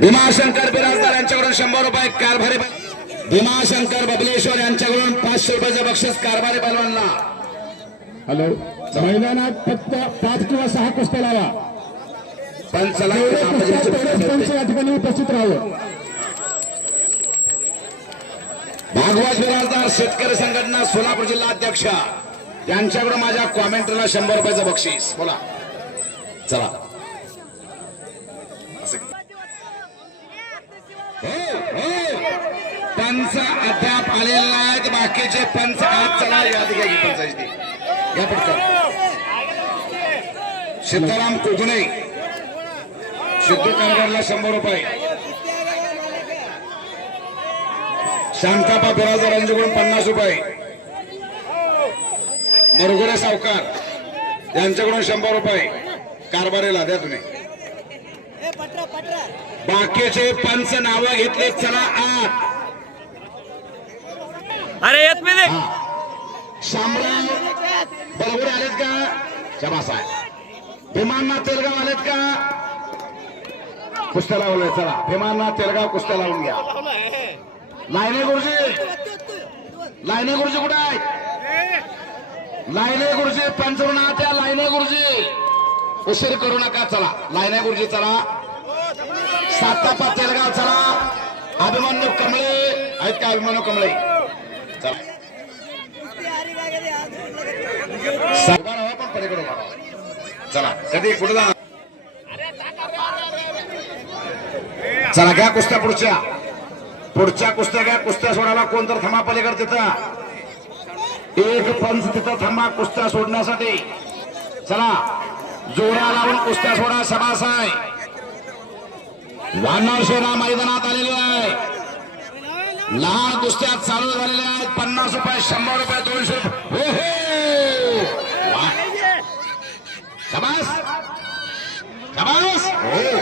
भीमाशंकर बिराजदार यांच्याकडून शंभर रुपये कारभारी भीमाशंकर बबलेश्वर यांच्याकडून पाचशे रुपयाचं बक्षीस कारभारी पलवानला हॅलो. मैदानात फक्त पाच किंवा सहा कुस्त्या लावा. या ठिकाणी उपस्थित राहावं. भागवत बिराजदार शेतकरी संघटना सोलापूर जिल्हा अध्यक्ष. यांच्याकडून माझ्या कॉमेंटरला शंभर रुपयाचं बक्षीस. बोला. चला असं. हो, हो. पंच अद्याप आलेला नाहीत बाकीचे पंच आज चला यादी घ्या पंचायती घ्या पटकन सिद्धाराम कोकणे सिद्धू कामगारला शंभर रुपये. शांताबा बिराजदार यांच्याकडून पन्नास रुपये. मुरगुडे सावकार यांच्याकडून शंभर रुपये. कारभारीला द्या तुम्ही. बाकीचे पंच नावं घेतले चला आत. अरे येत मी शामराव बरोबर आलेत का? शबास आहे. भीमांना तेलगाव आलेत का? कुस्त्या लावलंय चला. भीमांना तेलगाव कुस्त्या लावून घ्या. लायने गुरुजी. लायने गुरुजी कुठे आहेत? लायने गुरुजी गुरुजी उशीर करू नका चला. लायना गुरुजी चला. साता पातेलगाव चला. अभिमन्यू कमळे आहेत का अभिमन्यू कमळे? चला. पण पलीकडे चला कधी कुठे जा चला घ्या कुस्त्या पुढच्या. पुढच्या कुस्त्या घ्या कुस्त्या सोडायला कोण तर थांबा पलीकडे तिथं. एक पंच तिथं थांबा कुस्त्या सोडण्यासाठी. चला. जोड्या लावून कुस्त्या सोडा समास आहे वानर सेना मैदानात आलेली आहे. लहान कुस्त्या चालू झालेल्या आहेत. पन्नास रुपये शंभर रुपये दोनशे रुपये. हो हो. हो.